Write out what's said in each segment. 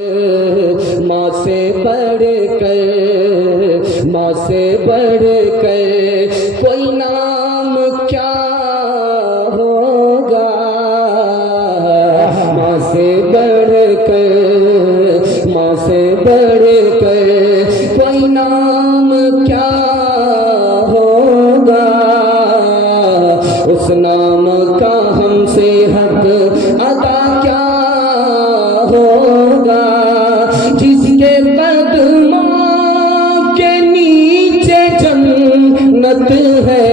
ماں سے بڑھ کر، ماں سے بڑھ کر کوئی نام کیا ہوگا، ماں سے بڑھ کر، ماں سے بڑھ کر کوئی نام کیا ہوگا، اس نام کا ہم سے حق ادا کیا ہوگا، جس کے قدموں کے نیچے جنت ہے،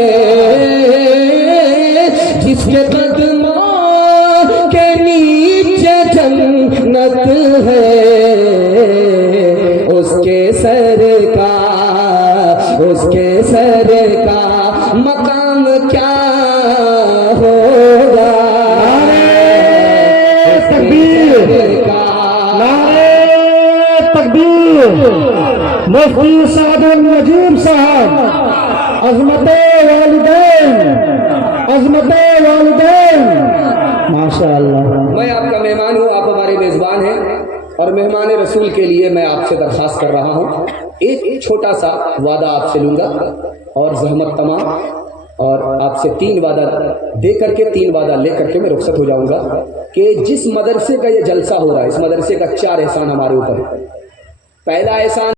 جس کے قدموں کے نیچے جنت ہے، اس کے سر کا، اس کے سر کا مقام کیا ہوگا، مفتی سعد النجیب صاحب، عظمت والدین، عظمت والدین، ماشاء اللہ۔ میں آپ کا مہمان ہوں، آپ ہمارے میزبان ہیں، اور مہمان رسول کے لیے میں آپ سے درخواست کر رہا ہوں، ایک چھوٹا سا وعدہ آپ سے لوں گا اور زحمت تمام، اور آپ سے 3 وعدہ دے کر کے 3 وعدہ لے کر کے میں رخصت ہو جاؤں گا کہ جس مدرسے کا یہ جلسہ ہو رہا ہے، اس مدرسے کا 4 احسان ہمارے اوپر ہے۔ پہلا احسان